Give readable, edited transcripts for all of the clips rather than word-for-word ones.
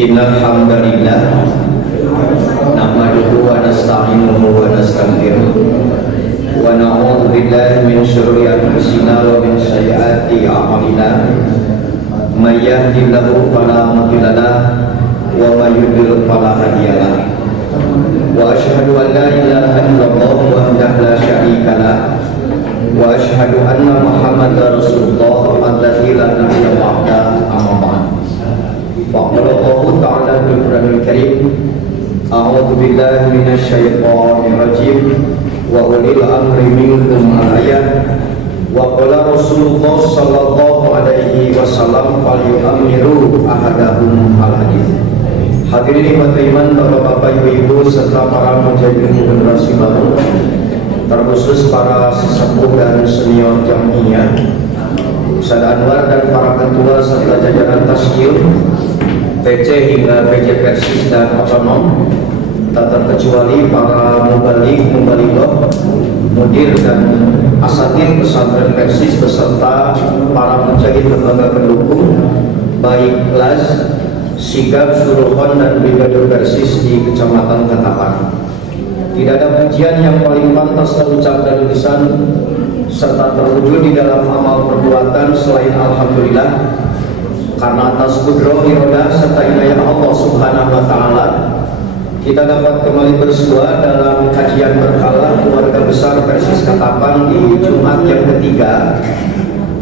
Innal hamdalillah nahmaduhu wa nasta'inuhu wa nastaghfiruh wa na'udzu billahi min syururi anfusina wa min sayyiati a'malina may yahdihillahu fala mudilla lahu wa may yudlil fala hadiya lahu wa asyhadu an la ilaha illallah wahdahu la syarika lahu wa asyhadu anna muhammadar rasulullah alladzi la nabiyya ba'dahu amma ba'd. Waqala Allah ta'ala fil Qur'anil Karim, a'udzu billahi minasy syaithanir rajim wa ulil amri minkum al-ayat wa qala Rasulullah sallallahu alaihi wasallam falyu'ammiru ahadahum al-hadits. Hadirin iman, bapak-bapak, ibu-ibu serta para mujahidin generasi baru, terkhusus para sesepuh dan senior jamiyah, Ustaz Anwar dan para ketua serta jajaran tasjil PC hingga PJ Persis dan otonom, tak terkecuali para mubalighah, mudir dan asatid pesantren Persis beserta para mujahid lembaga pendukung baik LAS, Sigap, Suruhon dan Brigadir Persis di Kecamatan Ketapang. Tidak ada pujian yang paling pantas terucap dari lisan serta terwujud di dalam amal perbuatan selain alhamdulillah, karena atas qudrat irodah serta inayah Allah Subhanahu wa taala kita dapat kembali bersua dalam kajian berkala keluarga besar Persis Ketapang di Jumat yang ketiga.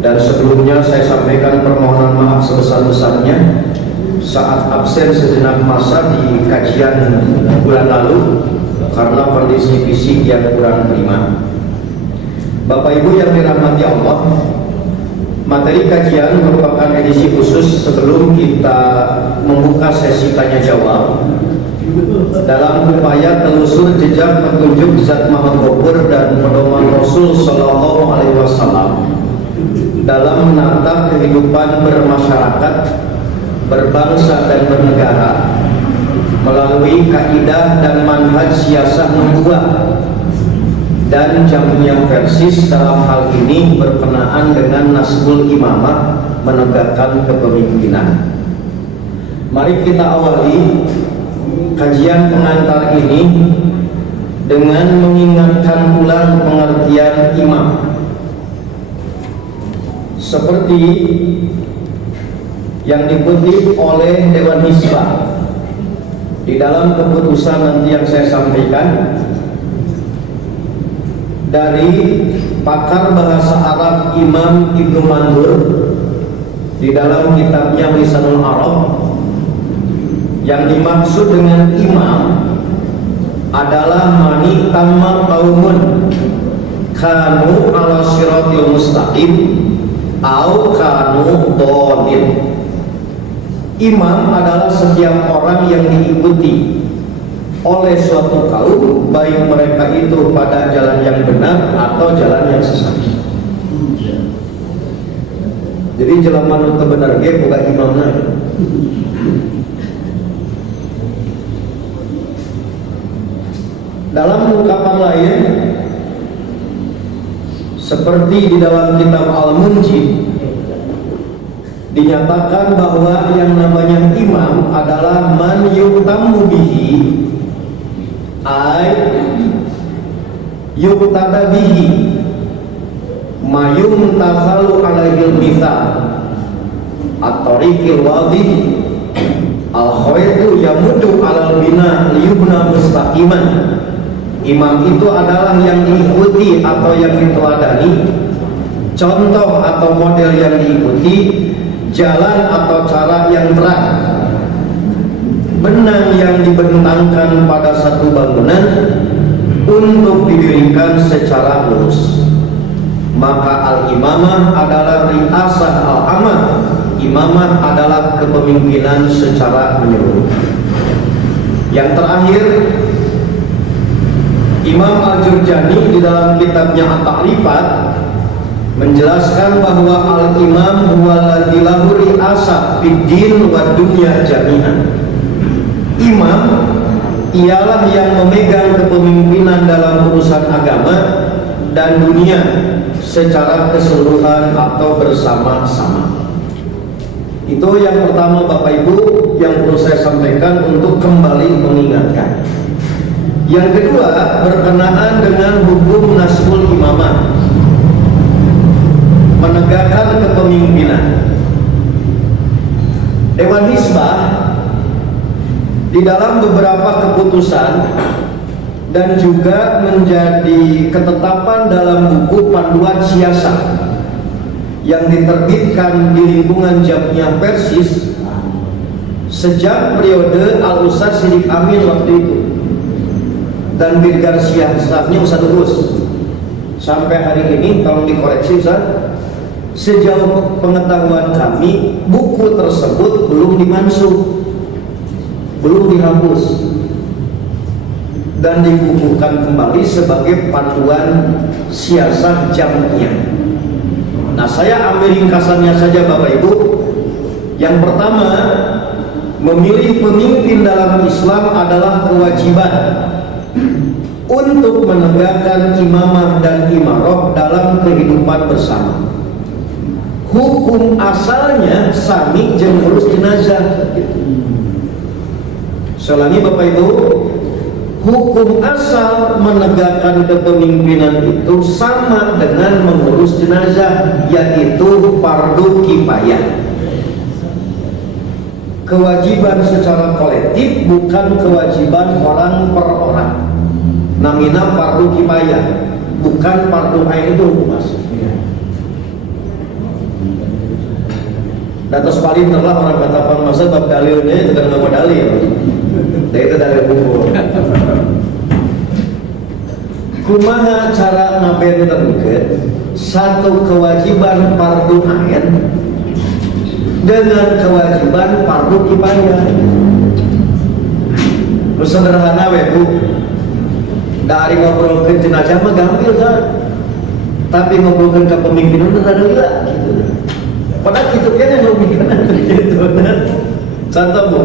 Dan sebelumnya saya sampaikan permohonan maaf sebesar-besarnya saat absen sejenak masa di kajian bulan lalu karena kondisi fisik yang kurang prima. Bapak Ibu yang dirahmati Allah, materi kajian merupakan edisi khusus sebelum kita membuka sesi tanya jawab dalam upaya telusur jejak petunjuk Zat Maha Ghafur dan pedoman Rasul Shallallahu Alaihi Wasallam dalam menatap kehidupan bermasyarakat, berbangsa dan bernegara melalui kaidah dan manhaj siasah nubuwah dan Jamiyah Persis dalam hal ini berkenaan dengan nasbul imamah, menegakkan kepemimpinan. Mari kita awali kajian pengantar ini dengan mengingatkan ulang pengertian imam. Seperti yang dikutip oleh Dewan Hizbah di dalam keputusan nanti yang saya sampaikan dari pakar bahasa Arab Imam Ibnu Mandur di dalam kitabnya Lisanul Arab, yang dimaksud dengan imam adalah mani tamma qaumun kanu ala siratil mustaqim au kanu dhalin. Imam adalah setiap orang yang diikuti oleh suatu kaum, baik mereka itu pada jalan yang benar atau jalan yang sesat. Jadi jalan manut benar ge bukan imamna. Dalam ungkapan lain seperti di dalam kitab Al-Munjid dinyatakan bahwa yang namanya imam adalah man yutammu bihi ay yuqtada bihi mayum tasalu alaihil mithal at-tariqil wadih al-khairu yamudu alal bina liyubna mustaqiman. Imam itu adalah yang diikuti atau yang diteladani, contoh atau model yang diikuti, jalan atau cara yang terang, benang yang dibentangkan pada satu bangunan untuk didirikan secara lurus. Maka al-imamah adalah riasah al-amah. Imamah adalah kepemimpinan secara menyeluruh. Yang terakhir, Imam Al-Jurjani di dalam kitabnya At-Ta'rifat menjelaskan bahwa al-imam huwa alladzi lahu ri'asah fid din wa dunya jami'an. Imam ialah yang memegang kepemimpinan dalam urusan agama dan dunia secara keseluruhan atau bersama-sama. Itu yang pertama Bapak Ibu, yang perlu saya sampaikan untuk kembali mengingatkan. Yang kedua berkenaan dengan hukum nasbul imamah, menegakkan kepemimpinan. Dewan Hizbah di dalam beberapa keputusan dan juga menjadi ketetapan dalam buku panduan siasat yang diterbitkan di lingkungan Jamiah Persis sejak periode Al-Ustaz Siddiq Amin waktu itu dan Brigadier Stafnya Ustaz Urus sampai hari ini, tolong dikoreksi Ustaz, sejauh pengetahuan kami buku tersebut belum dimansuh, belum dihapus dan dikukuhkan kembali sebagai panduan siasat Jamiah. Nah, saya ambil ringkasannya saja Bapak Ibu. Yang pertama, memilih pemimpin dalam Islam adalah kewajiban untuk menegakkan imamah dan imarah dalam kehidupan bersama. Hukum asalnya sami jeung ngurus jenazah. Selangi Bapak Ibu, hukum asal menegakkan kepemimpinan itu sama dengan mengurus jenazah, yaitu fardu kifayah. Kewajiban secara kolektif, bukan kewajiban orang per orang. Namina fardu kifayah, bukan fardu ain itu Mas. Datos paling terlah orang katakan masa bab dalilnya itu kan nama dalil. Itu dalil buku. Kumaha cara ngabentenkeun satu kewajiban fardu ain dengan kewajiban fardu kifayah. Lu sederhana we Bu. Dari ngobrolkeun jenazah mah gampil kan. Tapi ngobrolkeun kepemimpinan teh ada gila gitu. Padahal kitu kan yang mikirna gitu. Contoh Bu.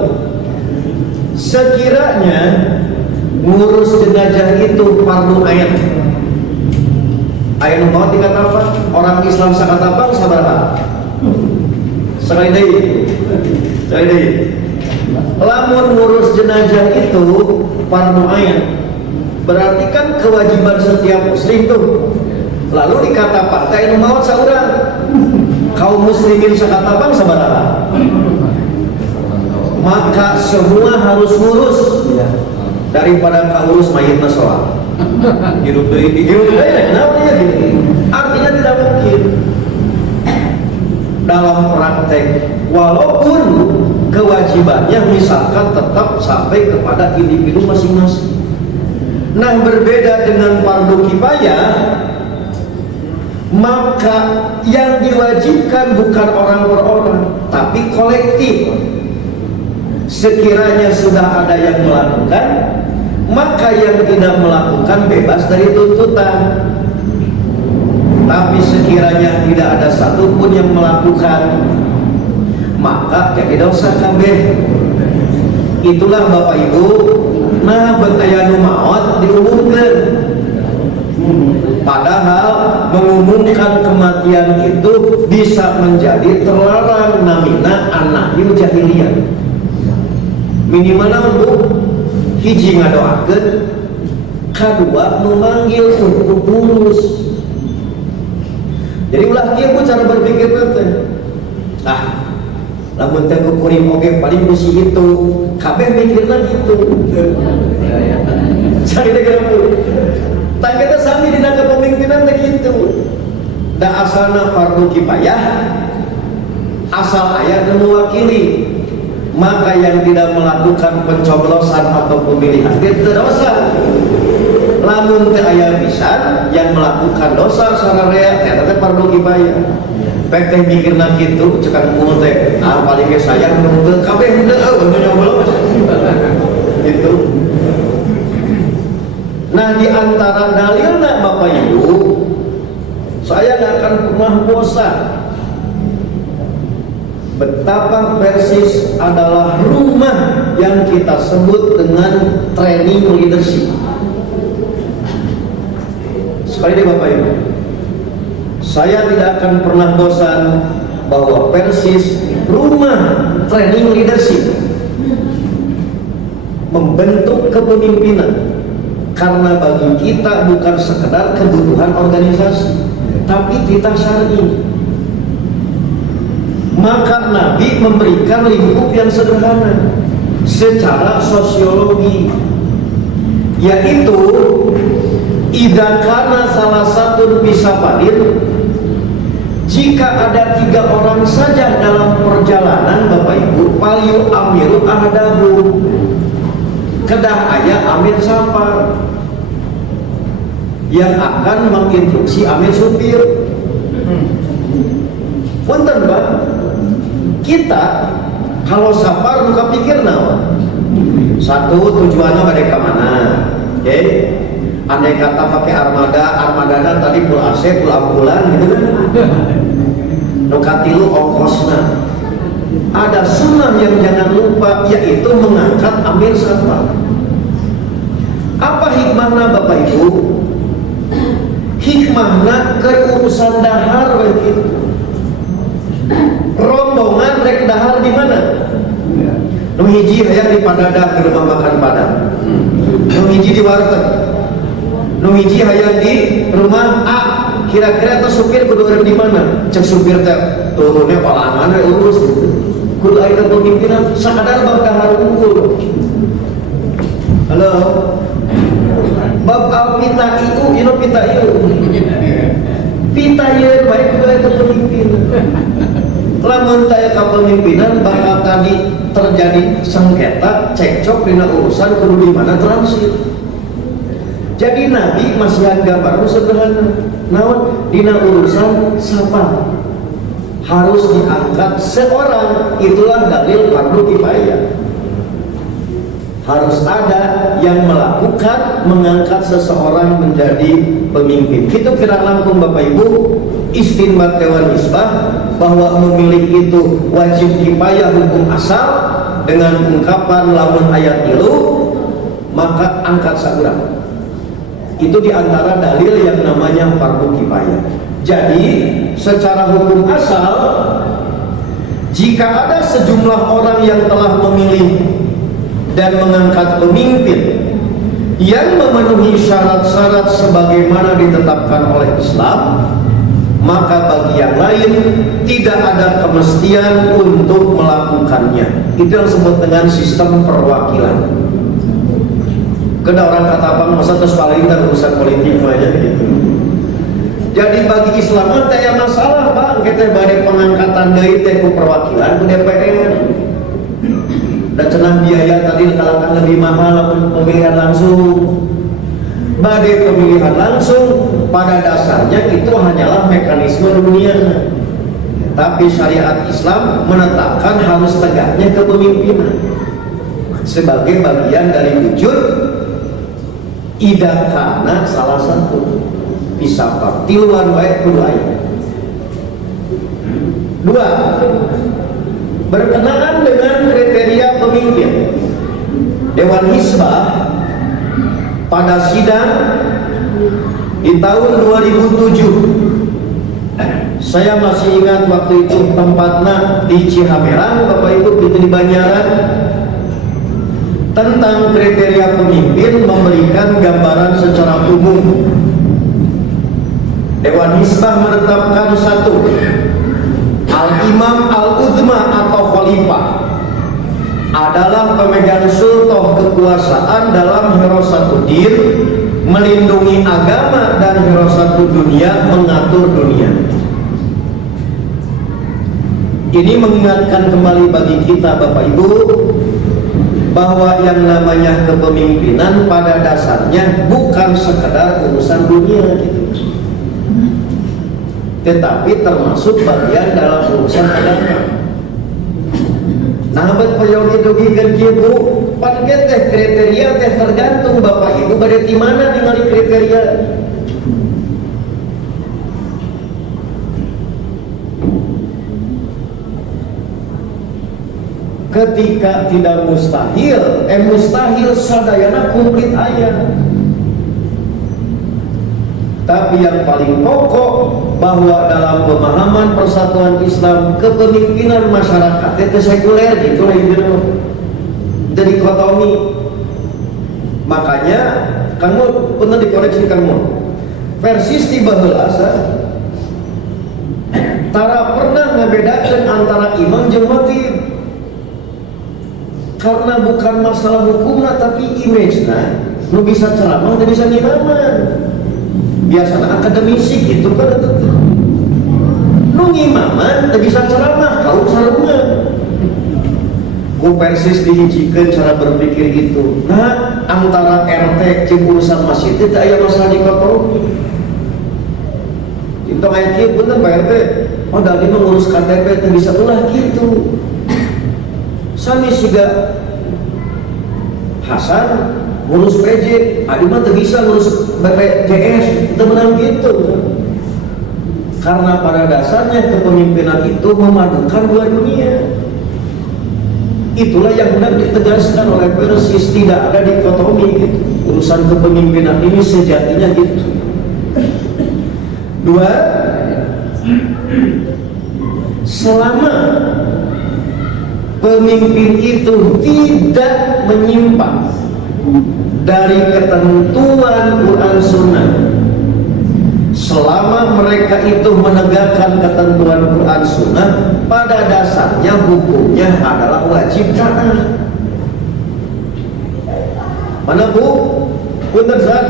Sekiranya ngurus jenazah itu fardu ain. Ain mau dikata apa? Orang Islam sakata apa? Sabaraha? Sekali deui. Lamun ngurus jenazah itu fardu ain, berarti kan kewajiban setiap muslim tuh. Lalu dikatakan kain maut saurang. Kaum muslimin sakatapan sabaraha? Maka semua harus ngurus daripada kaurus mayitna sholat. Hidup deui, kenapa ya gini? Artinya tidak mungkin. Dalam praktek, walaupun kewajibannya misalkan tetap sampai kepada individu masing-masing. Nah, berbeda dengan fardu kifayah, maka yang diwajibkan bukan orang per orang, tapi kolektif. Sekiranya sudah ada yang melakukan, maka yang tidak melakukan bebas dari tuntutan. Tapi sekiranya tidak ada satupun yang melakukan, maka jadi dosa kabeh. Itulah Bapak Ibu, nah betayanu maot diumumkan. Padahal mengumumkan kematian itu bisa menjadi terlarang, namina anak jahiliyah. Minimal Bu, hiji ngadoakeun, kadua memanggil untuk lulus. Jadi ulah kieu Bu cara berpikir teh. Lamun teu kuring oge paling musi itu, kabeh mikirna gitu. Cari negara Bu. Tak kita sami dina kepemimpinan teh kitu. Da asalna fardu kifayah, asal aya nu mewakili. Maka yang tidak melakukan pencoblosan atau pemilihan itu dosa. Lamun teu aya pisan yang melakukan dosa sararea eta teh fardu kifayah. Pek teh mikirna kitu cekan mul teh paling ge sayang nu kabeh teu nyoblos. Itu. Nah, di antara dalilna Bapak Ibu, saya gak akan pernah bosan betapa Persis adalah rumah yang kita sebut dengan training leadership. Sekali lagi Bapak Ibu, saya tidak akan pernah bosan bahwa Persis rumah training leadership. membentuk kepemimpinan. Karena bagi kita bukan sekedar kebutuhan organisasi, tapi kita syar'i. Maka Nabi memberikan lingkup yang sederhana secara sosiologi, yaitu idza kana salah satu bisafarin, jika ada 3 orang saja dalam perjalanan Bapak Ibu, payu amiru ahdahu, kedah ayah amir safar yang akan menginstruksi amir supir. Punten Pak, kita kalau safar buka pikir naon? Satu, tujuannya bade ka mana? Oke. Andai kata pakai armadana tadi full AC, full ambulan gitu kan. Nu katilu ongkosna. Ada sunnah yang jangan lupa, yaitu mengangkat amir safar. Apa hikmahnya Bapak Ibu? Hikmahnya keurusan dahar begitu. Rombongan rek dahar di mana? Nu hiji hayang di Padadang, di rumah makan Padang. Nu hiji di warteg. Nu hiji hayang di rumah A. Kira-kira tuh supir kudu urang di mana? Cek supir teh turunnya palangan urus. Kudu aya pemimpinan sakadar bab dahar unggul. Halo. Bab alpita itu, pita itu. Pita ieu baik kudu aya pemimpinan. Lamun taya kepemimpinan bakal tadi terjadi sengketa cekcok dina urusan kudu di mana transit. Jadi Nabi masih gambar sederhana. Naon dina urusan safar harus diangkat seorang, itulah dalil fardu kifayah. Harus ada yang melakukan mengangkat seseorang menjadi pemimpin. Itu kira langkung Bapak Ibu istinbat Dewan Hisbah bahwa memilih itu wajib kifayah hukum asal dengan ungkapan lamun ayat ilu maka angkat saurang. Itu diantara dalil yang namanya fardu kifayah. Jadi secara hukum asal jika ada sejumlah orang yang telah memilih dan mengangkat pemimpin yang memenuhi syarat-syarat sebagaimana ditetapkan oleh Islam, maka bagi yang lain tidak ada kemestian untuk melakukannya. Itu yang disebut dengan sistem perwakilan. Kena orang kata apa masa terus paling urusan politik aja gitu. Jadi bagi Islam teh ya masalah Pak, kita bari pengangkatan deui teh ku perwakilan ku DPR. Dan cenah biaya tadi kalahkan lebih mahal pemilihan langsung. Badai pemilihan langsung pada dasarnya itu hanyalah mekanisme dunia. Tapi syariat Islam menetapkan harus tegaknya kepemimpinan sebagai bagian dari wujud idakana salah satu bisa tiluan wae kudu aya. 2. Berkenaan dengan kriteria pemimpin, Dewan Hisbah pada sidang di tahun 2007, saya masih ingat waktu itu tempatnya di Cihamerang Bapak Ibu, itu di Banjaran, tentang kriteria pemimpin memberikan gambaran secara umum. Dewan Hisbah menetapkan 1. Al-Imam Al-Udma atau Khalifah adalah pemegang sultan kekuasaan dalam hirasatuddin, melindungi agama dan hirasatu dunia, mengatur dunia. Ini mengingatkan kembali bagi kita Bapak Ibu bahwa yang namanya kepemimpinan pada dasarnya bukan sekedar urusan dunia gitu, tetapi termasuk bagian dalam urusan agama. Nah, buat peyogi-yogikan kieu paket teh kriteria teh tergantung Bapak Ibu bade di mana ningali kriteria. Ketika tidak mustahil sadayana kumplit aya. Tapi yang paling pokok bahwa dalam pemahaman persatuan Islam kepemimpinan masyarakat itu sekuler gitu lah itu jadi dikotomi. Makanya kamu pernah dikoreksi kamu persis tiba helasa tara pernah ngebedakan antara imam jeung khatib, karena bukan masalah hukumnya tapi image-na nu bisa ceramah dan bisa ngimaman. Biasanya akademisi gitu kan, nu ngimaman dan bisa ceramah kau sarungan. Ku persis dihijikeun cara berpikir gitu. Nah, antara RT jeung urusan masjid itu aya masalah dikotomi. Itu aya kieu bener Pak RT. Oh, dari mengurus KTP itu bisa ulah gitu. Sami siga Hasan ngurus PJ, adi mah teu bisa ngurus BPJS, itu benar gitu. Karena pada dasarnya kepemimpinan itu memadukan dua dunia. Itulah yang hendak ditegaskan oleh Persis, tidak ada dikotomi gitu. Urusan kepemimpinan ini sejatinya gitu. Dua, selama pemimpin itu tidak menyimpang dari ketentuan Quran Sunnah, selama mereka itu menegakkan ketentuan Quran Sunnah, pada dasarnya hukumnya adalah wajib taat. Mana bu? Punten Zat,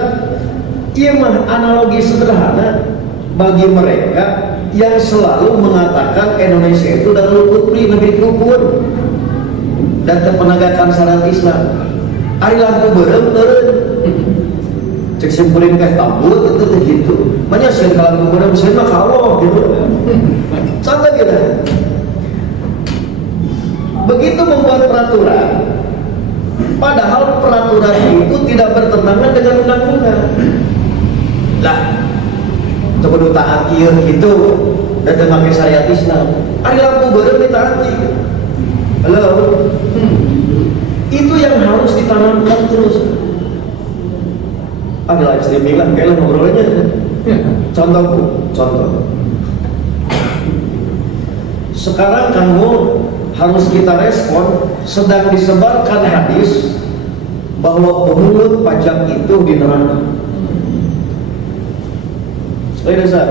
iya mah analogi sederhana bagi mereka yang selalu mengatakan Indonesia itu dan luputri negeri kubur dan penegakan syariat Islam. Ari lampu beureum eureun. Cek simpulin teh tambut itu gitu. Manya sieun ka lampu beureum sieun mah kawok gitu. Sampai gitu. Begitu membuat peraturan, padahal peraturan itu tidak bertentangan dengan undang-undang. Lah, coba taat ieu gitu dan memakai syariat Islam. Ari lampu beureum ditaati. Halo. Itu yang harus ditanamkan terus. Ada live streaming lah, kayaknya ngobrolnya. Contoh bu, contoh. Sekarang kamu harus kita respon, sedang disebarkan hadis bahwa pemungut pajak itu di neraka. Saya dasar,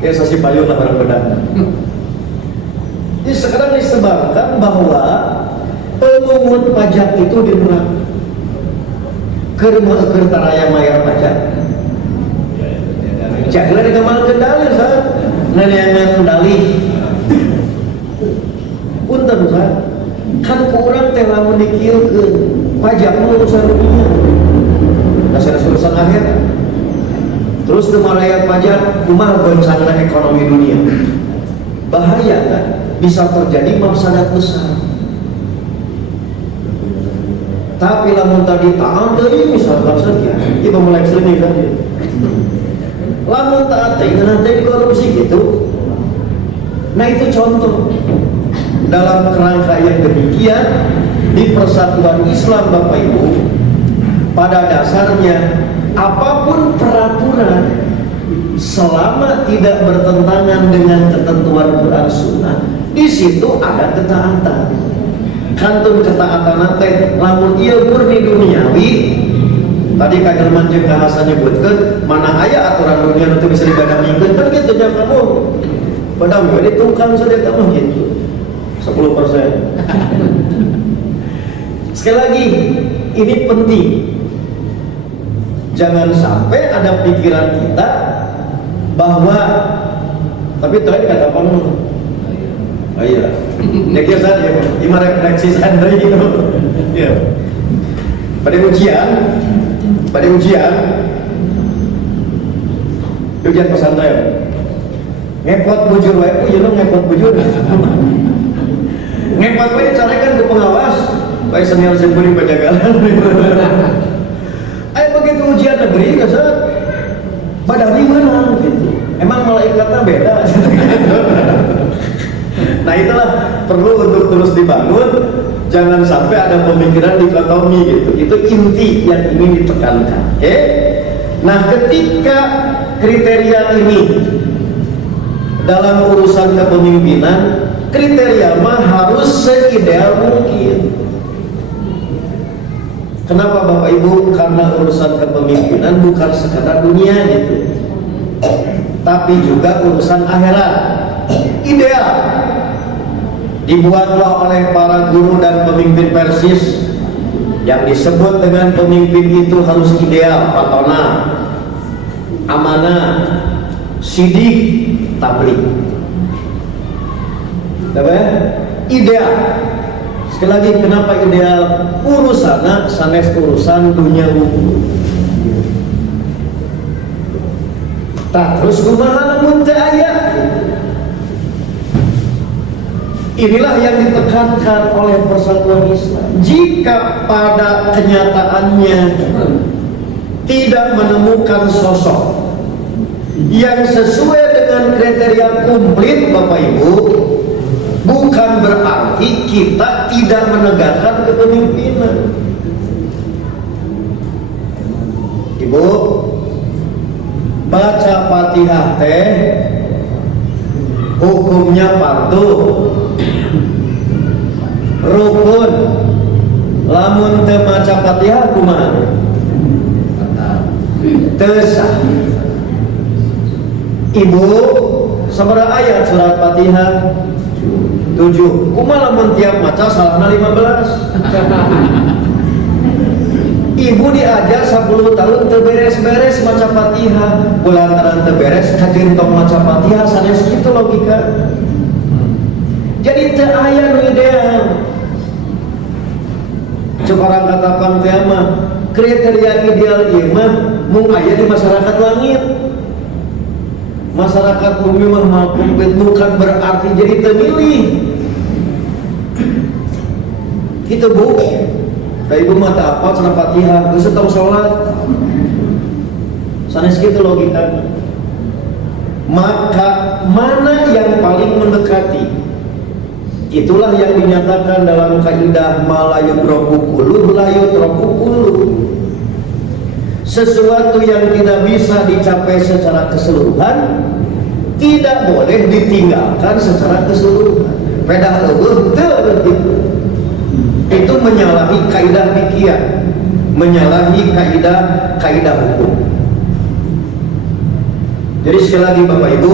kayak sasi payung lah barang pedang. Jadi sekarang disebarkan bahwa pemungut pajak itu di neraka. Keur taraya mayar pajak. Jangan dikemalkeun dalil Ustaz. Neneangan dalil. Punten Ustaz. Kan ku urang teh lamun dikieukeun pajak mah urusan dunia. Dasar urusan akhirat. Terus teu maraya pajak kumaha goncangna ekonomi dunia. Bahaya kan? Bisa terjadi mafsadat besar. Tapi lamun tadi taat deui misalkan saja, ieu mulai sering saja. Lamun taat teh ngeunah korupsi gitu. Nah itu contoh dalam kerangka yang demikian di persatuan Islam Bapak Ibu, pada dasarnya apapun peraturan selama tidak bertentangan dengan ketentuan Quran Sunnah, di situ ada ketaatan. Kantun ketaatan teh lamun ieu murni duniawi, tadi Kak Jerman jeung Kak Hasan nyebutkeun mana aya aturan dunia itu bisa digadangikeun kan gitu nya kamu. Padahal we ditukang saja kamu gitu. 10%. Sekali lagi, ini penting. Jangan sampai ada pikiran kita bahwa tapi tadi kata kamu oh iya, nekir saja, ima refleksi santri gitu. Iya. Pada ujian pesantren, ngepot bujur wae, lu ngepot bujur. Ngepot wae dicarekan ke pengawas, baik senior sempurna penjagalan. Ayo begitu ujian negeri, kasar, badani mana gitu. Emang malaikatnya beda. Nah itulah perlu untuk terus dibangun. Jangan sampai ada pemikiran dikotomi gitu. Itu inti yang ingin ditekankan. Oke? Nah ketika kriteria ini dalam urusan kepemimpinan, kriteria mah harus seideal mungkin. Kenapa Bapak Ibu? Karena urusan kepemimpinan bukan sekadar dunia gitu, tapi juga urusan akhirat. Ideal dibuatlah oleh para guru dan pemimpin Persis. Yang disebut dengan pemimpin itu harus ideal, patona, amanah, sidik, tabligh. Ideal. Sekali lagi, kenapa ideal? Urusannya sanes urusan dunia umum. Tak terus kumaha lamun teu aya. Inilah yang ditekankan oleh persatuan Islam. Jika pada kenyataannya tidak menemukan sosok yang sesuai dengan kriteria komplit, Bapak Ibu, bukan berarti kita tidak menegakkan kepemimpinan. Ibu, baca Fatihah teh hukumnya fardu, rukun. Lamun teu maca Fatihah kumaha? Teu sah. Ibu, sabaraha ayat surat Fatihah? 7. Kumaha lamun tiap maca salahna 15? Ibu diajar 10 tahun teu beres-beres maca Fatihah, lantaran teu beres kajentong maca Fatihah, sanes kitu logika. Jadi teu aya nu ideal. Cuk orang katakan teh mah kriteria ideal ieu mah mung aya di masyarakat langit. Masyarakat bumi mah komplit, bukan berarti jadi teu milih. Kitu Bu. Da ibu mata apa cenah Fatihah, geus tong salat. Sanes kitu logika. Maka mana yang paling mendekati? Itulah yang dinyatakan dalam kaidah malayudroku kuluh layudroku kuluh. Sesuatu yang tidak bisa dicapai secara keseluruhan tidak boleh ditinggalkan secara keseluruhan. Pedah eueuh teu itu menyalahi kaidah fikih, menyalahi kaidah hukum. Jadi sekali lagi Bapak Ibu,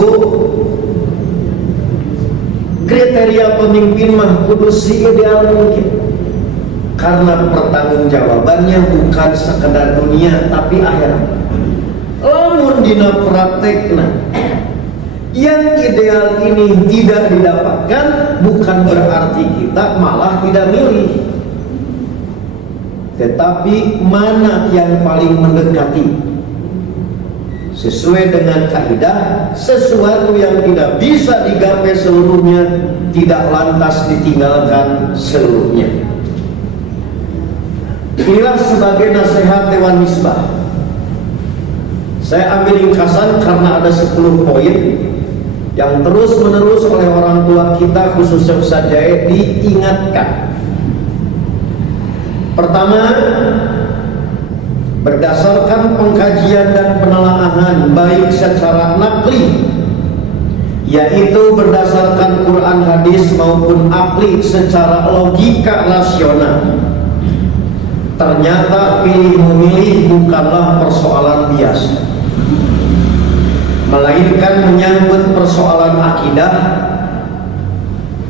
kriteria pemimpin mah kudu ideal mungkin, karena pertanggungjawabannya bukan sekedar dunia tapi akhirat. Lamun dina praktekna yang ideal ini tidak didapatkan, bukan berarti kita malah tidak milih, tetapi mana yang paling mendekati sesuai dengan kaidah. Sesuatu yang tidak bisa digapai seluruhnya tidak lantas ditinggalkan seluruhnya. Inilah sebagai nasihat Dewan Misbah. Saya ambil ringkasan karena ada 10 poin yang terus menerus oleh orang tua kita, khususnya Ustaz Jaid, diingatkan. Pertama, berdasarkan pengkajian dan penelaahan baik secara nakli, yaitu berdasarkan Quran hadis, maupun akli secara logika rasional, ternyata pilih memilih bukanlah persoalan biasa, melainkan menyangkut persoalan akidah.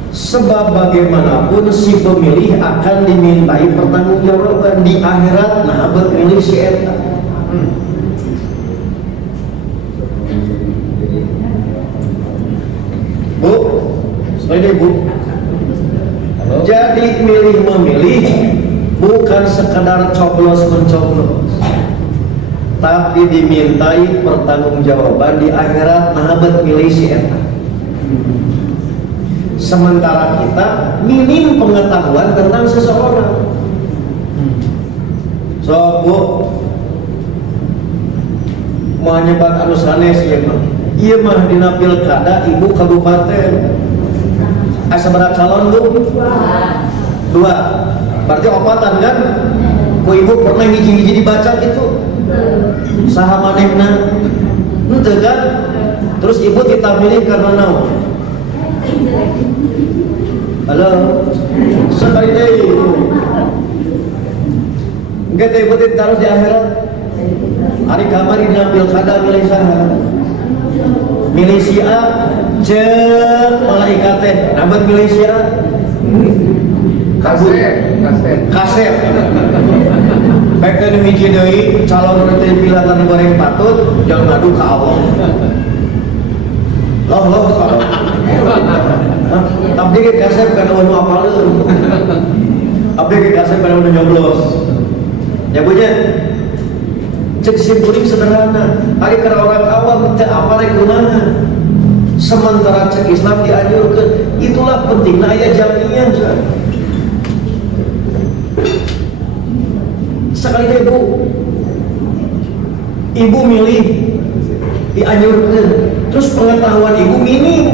Sebab bagaimanapun si pemilih akan dimintai pertanggungjawaban di akhirat. Nah, berpilih si eta. Bu, ini Bu. Jadi milih memilih bukan sekedar coblos mencoblos, tapi dimintai pertanggungjawaban di akhirat. Nah, berpilih si eta. Sementara kita minim pengetahuan tentang seseorang. So Bu, mau nyebat anu sanes ieu mah. Ieu mah dina pilkada ibu kabupaten. Asa sabaraha calon Bu? 2. Berarti opatan kan? Ku ibu pernah hiji-hiji dibaca gitu. Saha manehna? Henteu kan? Terus ibu kita milih karena naon? Halo, sekali deh. Kita ikutin terus di akhirat. Hari kamari dalam pilkada milih sana. Milih si A, cek malaikat teh, nabat milih si A. Kaset. Baik dari hiji deui calon nanti pilihan goreng patut jangan ngadu ka Allah. Loh kalau. Abdi ke kaset kana anu apaleun. Abdi ke kaset kana anu nyoblos. Ya punya. Cek simpuling sederhana. Ari kana orang awam teu apal kumaha. Sementara cek Islam dianjurkeun, itulah pentingna aya jamiah. Sekali ibu milih dianjurkan, terus pengetahuan ibu minim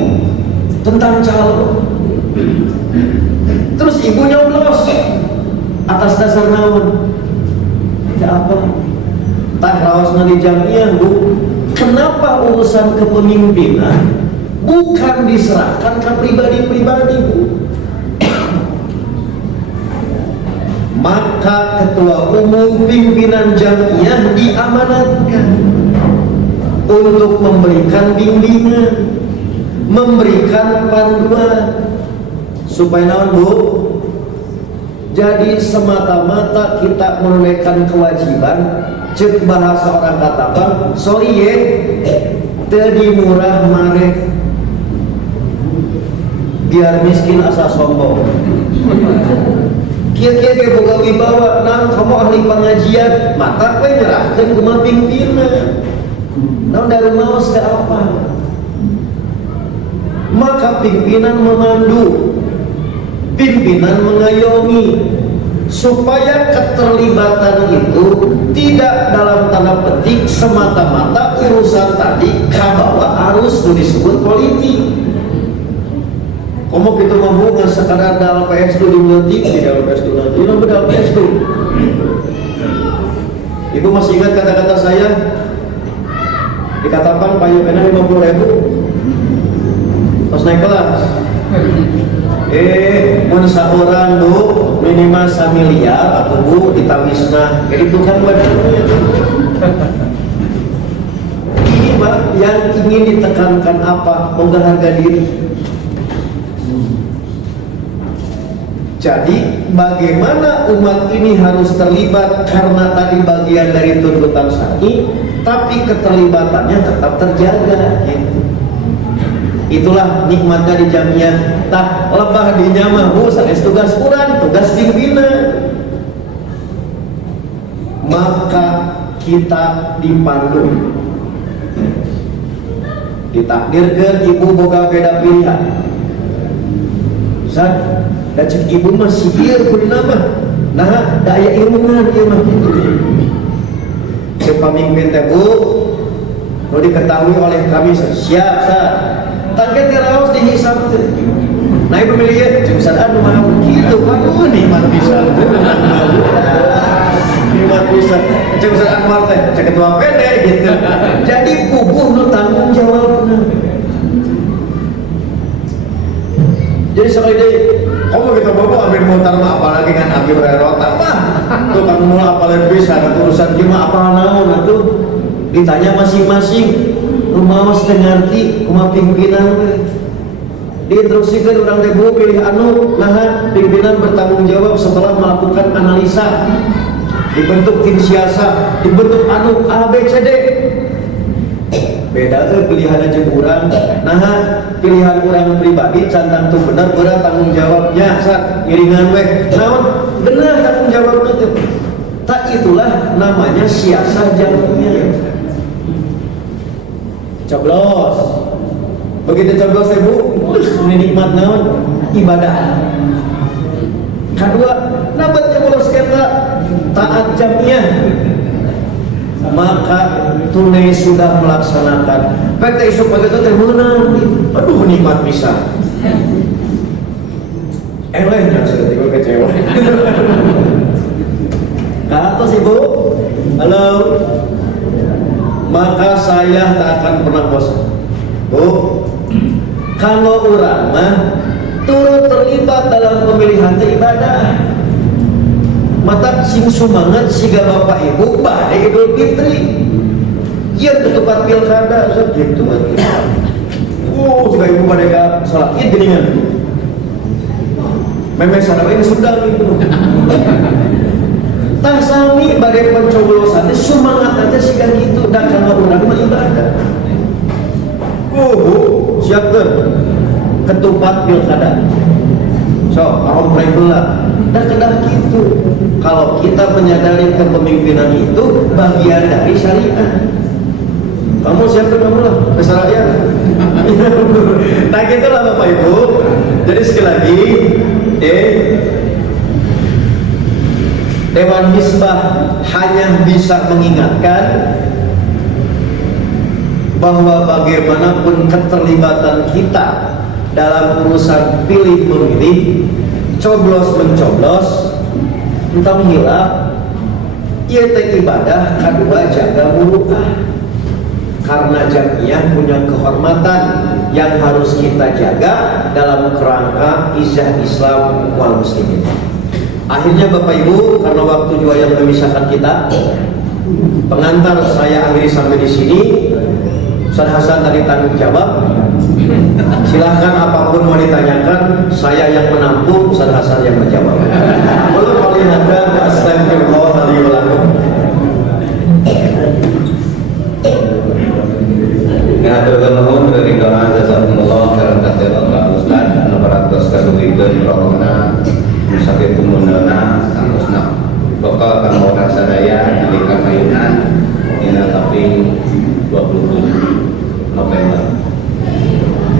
tentang calon, terus ibu nyoblos atas dasar naon? Tidak apa? Tak rawasna di jamiah bu. Kenapa urusan kepemimpinan bukan diserahkan ke pribadi-pribadi bu? Maka ketua umum pimpinan jamiah diamanatkan untuk memberikan bimbingan, memberikan panduan supaya naon bu? Jadi semata-mata kita menunaikan kewajiban, cek bahasa orang katakan, sorry ye, tadi murah mareh, biar miskin asa sombong. Kia-kia boga wibawa, nah kamu ahli pengajian, maka kue nyerahkan kuma pimpinan. Nah dari maos ke apa? Maka pimpinan memandu, pimpinan mengayomi, supaya keterlibatan itu tidak dalam tanda petik semata-mata urusan tadi kabawa arus disebut politik. Kamu kita mampu nggak sekadar dalam PS2 di dalam PS2 nanti, ini dalam PS2. Ibu masih ingat kata-kata saya? Dikatakan payungnya 50.000 pas naik kelas. Mun saurang bu minimal 1 miliar atau bu ditawisna, jadi itu kan buat ini pak yang ingin ditekankan apa? Mengharga diri. Jadi bagaimana umat ini harus terlibat karena tadi bagian dari tuntutan syar'i, tapi keterlibatannya tetap terjaga. Gitu. Itulah nikmatnya di jamiah. Tak lebah di nyamah bu, sanes tugas kurang, tugas pimpinan. Maka kita dipandu, ditakdirkan ibu boga beda pilihan. Dan cek ibu masih biar pun nama, nah daya ilmunan dia mah gitu. Cek pamimpin teh bu, kalau diketahui oleh kami siap sah, target terawas dihisap tuh. Nah ibu milih jurusan anu mah gitu, aduh nikmat pisan, nikmat pisan. Jurusan anu teh cek ketua PD gitu. Jadi puguh nu tanggung jawabna. Jadi sekali deh, kamu kita bawa ambil motor mah apalagi kan Abi Hurairah mah. Tuh kamu mulai apalagi bisa ada urusan gimana apa naon atuh. Ditanya masing-masing, rumah mas ngerti, rumah pimpinan we. Diinstruksikan orang teh pilih anu, nah pimpinan bertanggung jawab setelah melakukan analisa. Dibentuk tim siasat, dibentuk anu A B C D. Beda ke pilihan aja kurang, nah pilihan kurang pribadi cantang tuh benar berat tanggung jawabnya saat iringan weh, naon benar tanggung jawab itu, tak itulah namanya siasat jamiah. Coblos, begitu coblos ibu, ini nikmat naon ibadah. Kedua, nabat coblos kita taat jamiah. Maka tunai sudah melaksanakan PT isuk pagi itu menang, aduh nikmat bisa jangan sudah tiba kecewa ke atas ibu, halo, maka saya tak akan pernah bosan bu, kalau orang mah turut terlibat dalam pemilihan ibadah. mata sing sumangat siga bapak ibu badai Idul Fitri. Iya ketupat pilkada gitu mati. Siga ibu badai ka salat Id geuningan. Memang sarawe ini sedang itu. Tah sami badai pencoblosan sumangat aja siga gitu dan kana urang mah ibadah. Siapkan ketupat pilkada. So, orang regular dan kedah gitu. Kalau kita menyadari kepemimpinan itu bagian dari syariat, kamu siapkan kamu lah besar rakyat. Nah gitulah Bapak Ibu. Jadi sekali lagi, Dewan Hizbah hanya bisa mengingatkan bahwa bagaimanapun keterlibatan kita dalam urusan pilih memilih, coblos mencoblos, entah hilaf, ia teh ibadah, kedua jaga muruah. Karena jamiah punya kehormatan yang harus kita jaga dalam kerangka izah Islam wal muslimin. Akhirnya Bapak Ibu, karena waktu juga yang memisahkan kita, pengantar saya akhiri sampai di sini. Ustaz Hasan tadi tanggung jawab. Silahkan apapun mau ditanyakan, saya yang menampung, Ustaz Hasan yang menjawab. Belum melihatkan astagfirullah li wa lakum. Ngaturkeun nuhun dari doa jazakumullah khairan katsiran ka Ustaz anu baratos kadugideun rohna sakit kumunana tangusna. Bakal kang ora sadaya di Kamayunan dina taping 27 November.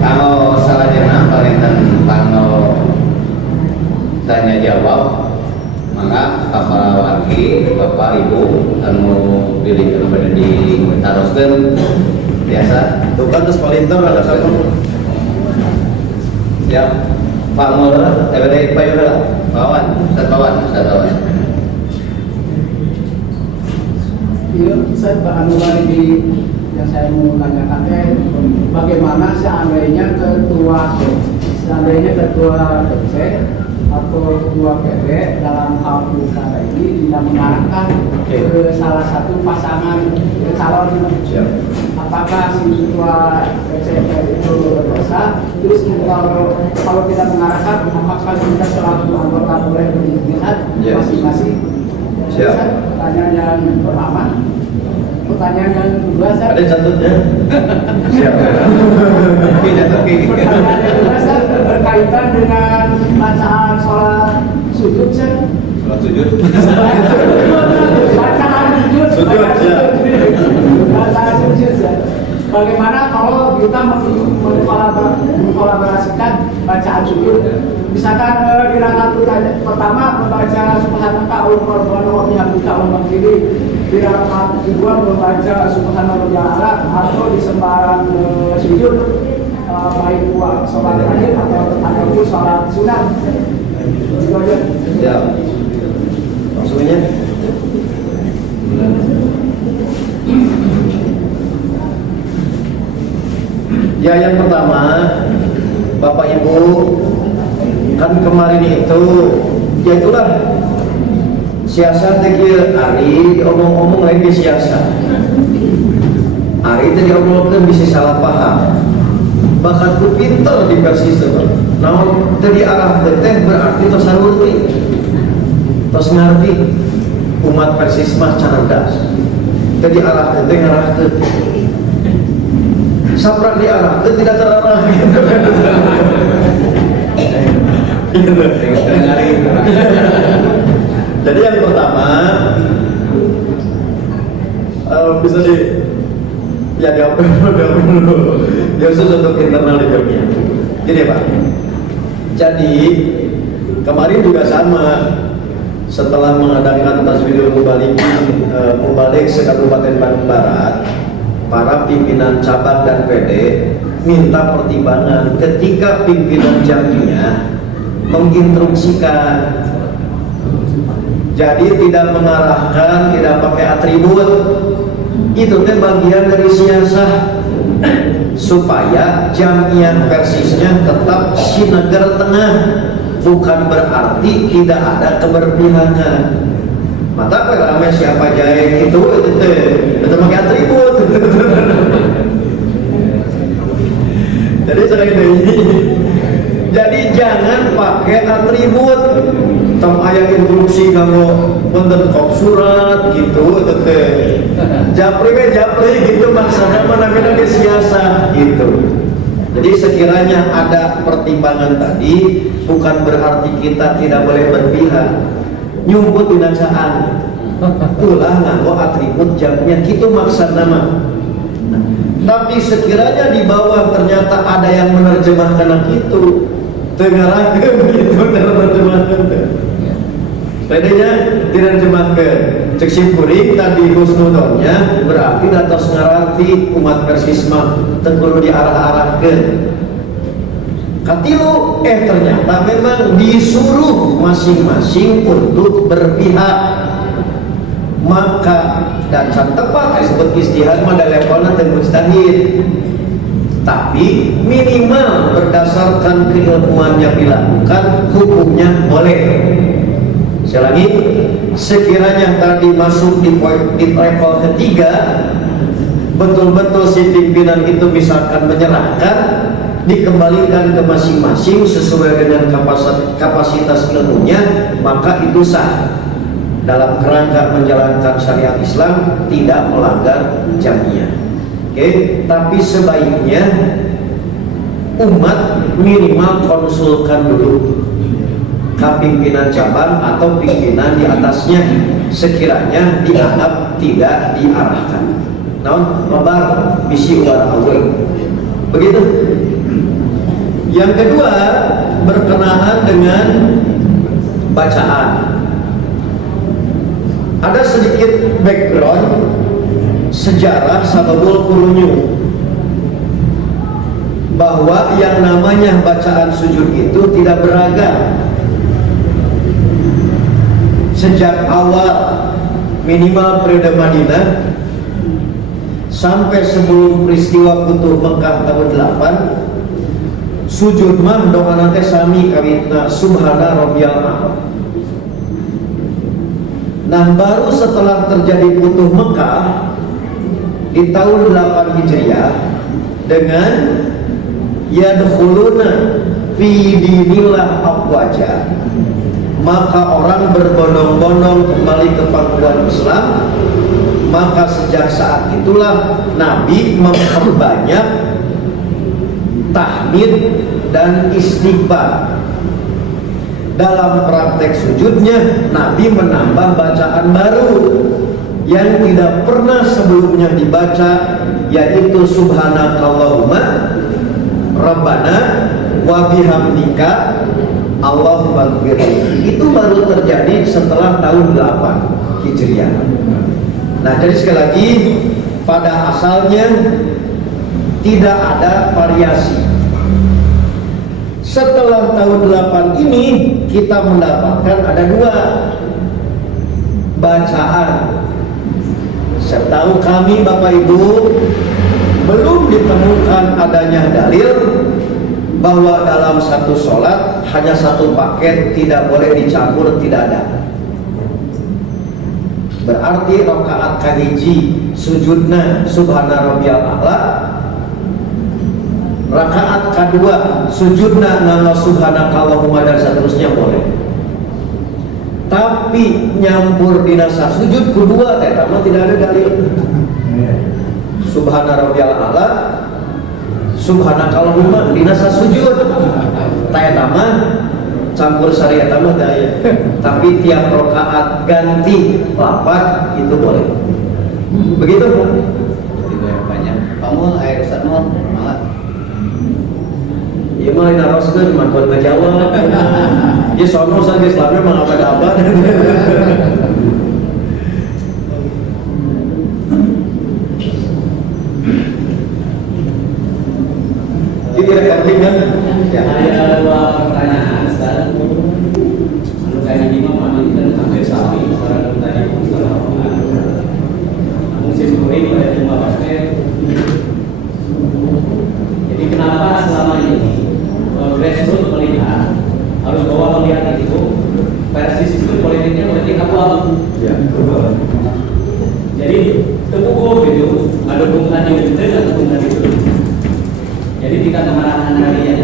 Kalau salah jenah palinten pano tanya jawab, maka kepala wakil Bapak Ibu anu pilih kepada ditaroskeun biasa. Tuh kan terus palinten ada satu. Siap. Pak Mura, TPD Payudara, Pawan. Iya, saya anu di yang saya mau tanyakan bagaimana seandainya ketua DC atau ketua PD dalam hal pilkada ini tidak mengarahkan ke salah satu pasangan calon. Apakah si ketua DCP itu berdosa? Terus kalau tidak mengarahkan, apakah kita selaku anggota boleh melihat masing-masing? Pertanyaan yang pertama. Pertanyaan yang kedua, ada catutnya. Siap. Pertanyaan yang kedua berkaitan dengan bacaan sholat sujud. Sholat sujud. Bacaan sujud. Bacaan sujud. Bagaimana kalau kita mengkolaborasikan bacaan sujud? Misalkan di rakaat pertama membaca subhanaka Allahumma wa bihamdika Allahumma ghfirli, di rakaat kedua membaca subhanallah ta'ala, atau di sembarang sujud baik sholat wajib ataupun sholat sunat. Itu aja. Ya. Maksudnya ya, yang pertama Bapak Ibu, kan kemarin itu ya itulah siasat kieu ari diomong-omong lain di siasat. Ari teh diomongkeun bisa salah paham. Bahkan ku pinter di versi itu. Namun tadi arah teh berarti tos hareuti. Tos ngarti umat Persis mah cerdas. Tadi arah teh ngarahkeun. Saprak di arah itu tidak terarah. Jadi yang pertama bisa di ya dulu ya khusus untuk internal di Jogja. Gini Pak, jadi kemarin juga sama, setelah mengadakan taswirul mubalik se-Kabupaten Bandung Barat, para pimpinan cabang dan PD minta pertimbangan ketika pimpinan jamiah menginstruksikan. Jadi tidak mengarahkan, tidak pakai atribut. Itu teh bagian dari siasah supaya jamiah Persisnya tetap sinegar tengah, bukan berarti tidak ada keberpihakan. Mata rame siapa jahe itu pakai atribut. Jadi sering ini. Jadi jangan pakai atribut. Tam ayat instruksi kamu punten kop surat gitu japri gitu maksudnya mana siasa gitu. Jadi sekiranya ada pertimbangan tadi bukan berarti kita tidak boleh berpihak. Nyumput binasaan itulah nganggo atribut jamnya gitu maksud nama. Tapi sekiranya di bawah ternyata ada yang menerjemahkan itu tengarahkan gitu dalam terjemahan tadinya diterjemahkan cek simpuring tadi husnudonnya berarti atas ngarati umat persisma tengkulu diarah-arahkan katilu ternyata memang disuruh masing-masing untuk berpihak, maka dan tepat disebut istihad pada levelnya mustahil, tapi minimal berdasarkan keilmuannya dilakukan hukumnya boleh. Sekali lagi, sekiranya tadi masuk di level ketiga, betul-betul si pimpinan itu misalkan menyerahkan, dikembalikan ke masing-masing sesuai dengan kapasitas ilmunya, maka itu sah dalam kerangka menjalankan syariat Islam, tidak melanggar jamiah. Tapi sebaiknya umat minimal konsulkan dulu ke pimpinan cabang atau pimpinan di atasnya sekiranya dianggap tidak diarahkan. Namun lebar bisi ular awal. Begitu. Yang kedua berkenaan dengan bacaan. Ada sedikit background sejarah sababul kurunyu bahwa yang namanya bacaan sujud itu tidak beragam. Sejak awal minimal periode Madinah sampai sebelum peristiwa Futuh Mekah tahun 8, sujud mah doa nanti sami kawitna subhana rabbiyal a'la. Nah baru setelah terjadi Futuh Mekah di tahun 8 Hijriah dengan yadkhuluna fi dinillah afwaja, maka orang berbondong-bondong kembali ke pangkuan Islam. Maka sejak saat itulah Nabi memperbanyak tahmid dan istighfar. Dalam praktek sujudnya Nabi menambah bacaan baru yang tidak pernah sebelumnya dibaca, yaitu subhanakallahumma rabbana wa bihamdika Allahumma ghfirli. Itu baru terjadi setelah tahun 8 Hijriah. Nah, jadi sekali lagi pada asalnya tidak ada variasi. Setelah tahun 8 ini kita mendapatkan ada dua bacaan. Setahu kami Bapak Ibu belum ditemukan adanya dalil bahwa dalam satu sholat hanya satu paket, tidak boleh dicampur, tidak ada. Berarti rakaat kahiji sujudna subhana rabbiyal a'la, rakaat kedua sujudna nama subhanakallahumma dan seterusnya boleh. Tapi nyampur dinasa sujud kedua mah tidak ada dalil. Subhana rabbiyal a'la, subhanakallahumma dinasa sujud. Mah campur syariat mah daya. Tapi tiap rakaat ganti lafaz itu boleh. Begitu Pak? Itu yang banyak. Kamu air Ustaz mau malah. Iya mah naroskeun mah buat ngajawab. Ya sono saja Islamnya mah apa-apa. Ini recording kan? Ya. Ada dua pertanyaan. Ustaz, lalu kayak ini mah mandi dan sampai sapi. Sekarang tadi musim kering pada jumlah basket. Jadi kenapa selama ini grassroots melihat harus bawa melihat itu versi sistem politiknya politik abu-abu? Ya. Jadi teguh gitu, ada bungkusan yang gede atau bungkusan itu. Jadi tidak kemarahan kalian.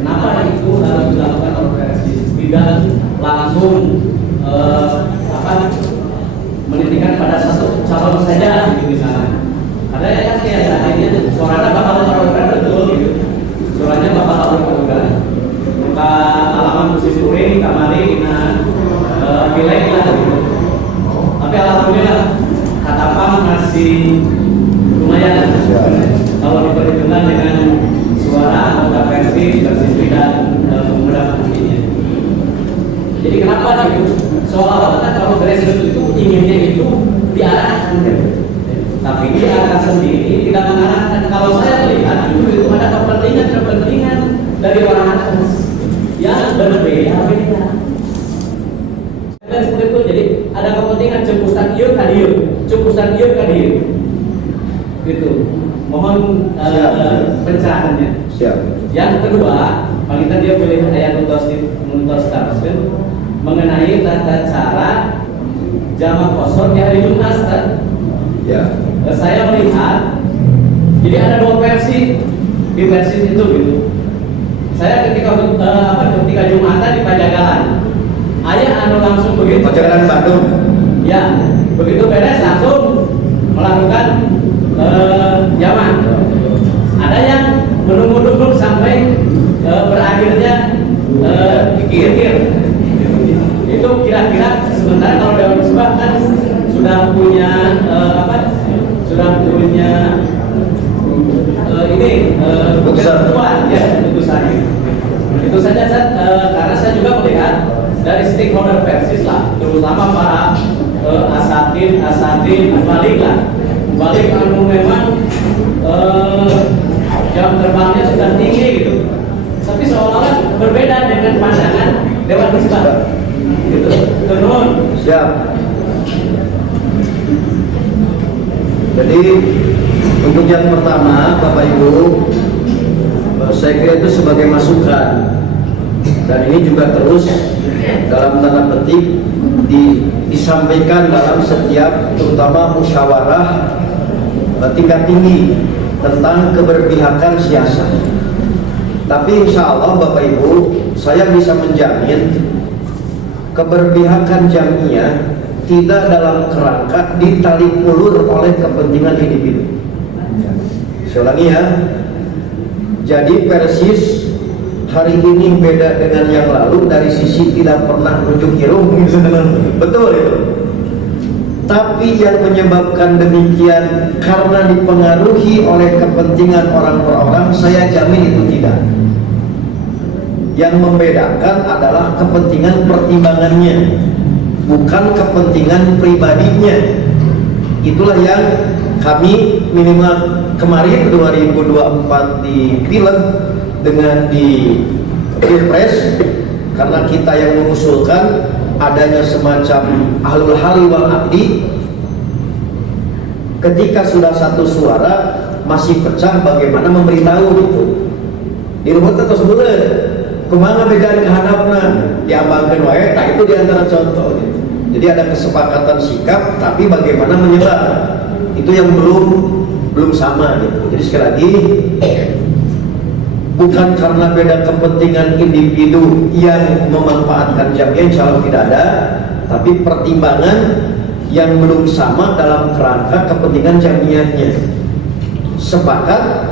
Kenapa itu harus dilakukan operasi? Tidak langsung menitikan pada satu calon saja gitu misalnya. Ada yang kayak akhirnya suaranya bakal terlalu betul gitu. Suaranya bakal terlalu betul. Muka alaman posisi kuring kamari pilih lah gitu. Tapi alhamdulillah katapan masih lumayan. Kalau diperhitungkan dengan suara anggota versi dan beberapa buktinya. Jadi kenapa gitu? Soalnya kan kalau grassroots itu inginnya itu diarahkan, tapi dia sendiri tidak mengarahkan. Kalau saya melihat itu ada kepentingan dari orang atas yang berbeda-beda. Dan seperti itu, jadi ada kepentingan cepusan ieu ka dieu, cepusan ieu ka dieu. Gitu. Mohon pencerahannya. Siap. Yang kedua, paling tadi dia boleh ayat nuntos teruskan mengenai tata cara jamak kosor di hari Jumat. Ya. Saya melihat, jadi ada dua versi di versi itu gitu. Saya ketika Jumatan di Pajagalan, ayah anu langsung begitu. Pajagalan Bandung. Ya, begitu beres langsung melakukan jamak. Ada yang menunggu dulu sampai berakhirnya dikir. Itu kira-kira sebentar kalau Dewan Misbah kan sudah punya ketentuan ya keputusannya. Itu saja karena saya juga melihat dari stakeholder persis lah, terutama para asatid balik anu memang jam terbangnya sudah tinggi gitu. Tapi seolah-olah berbeda dengan pandangan Dewan Misbah. Gitu. Turun. Siap. Jadi untuk yang pertama, Bapak Ibu, saya kira itu sebagai masukan, dan ini juga terus dalam tanda petik disampaikan dalam setiap terutama musyawarah tingkat tinggi tentang keberpihakan siasat. Tapi insya Allah Bapak Ibu, saya bisa menjamin keberpihakan jamiah tidak dalam kerangka ditarik ulur oleh kepentingan individu. Saya ulangi ya. Jadi persis hari ini beda dengan yang lalu dari sisi tidak pernah rujuk hidung. Betul itu. Tapi yang menyebabkan demikian karena dipengaruhi oleh kepentingan orang per orang, saya jamin itu tidak. Yang membedakan adalah kepentingan pertimbangannya, bukan kepentingan pribadinya. Itulah yang kami minimal kemarin 2024 di Pileg dengan di Pilpres, karena kita yang mengusulkan adanya semacam ahlul hali wal aqdi. Ketika sudah satu suara masih pecah, bagaimana memberitahu gitu di rumah atau sebulan kemana bedaan kehadapna diambangkan wae, tak itu diantara contoh gitu. Jadi ada kesepakatan sikap, tapi bagaimana menyebar itu yang belum sama gitu. Jadi sekali lagi, bukan karena beda kepentingan individu yang memanfaatkan jamiah, insya Allah tidak ada, tapi pertimbangan yang belum sama dalam kerangka kepentingan jamiahnya. Sepakat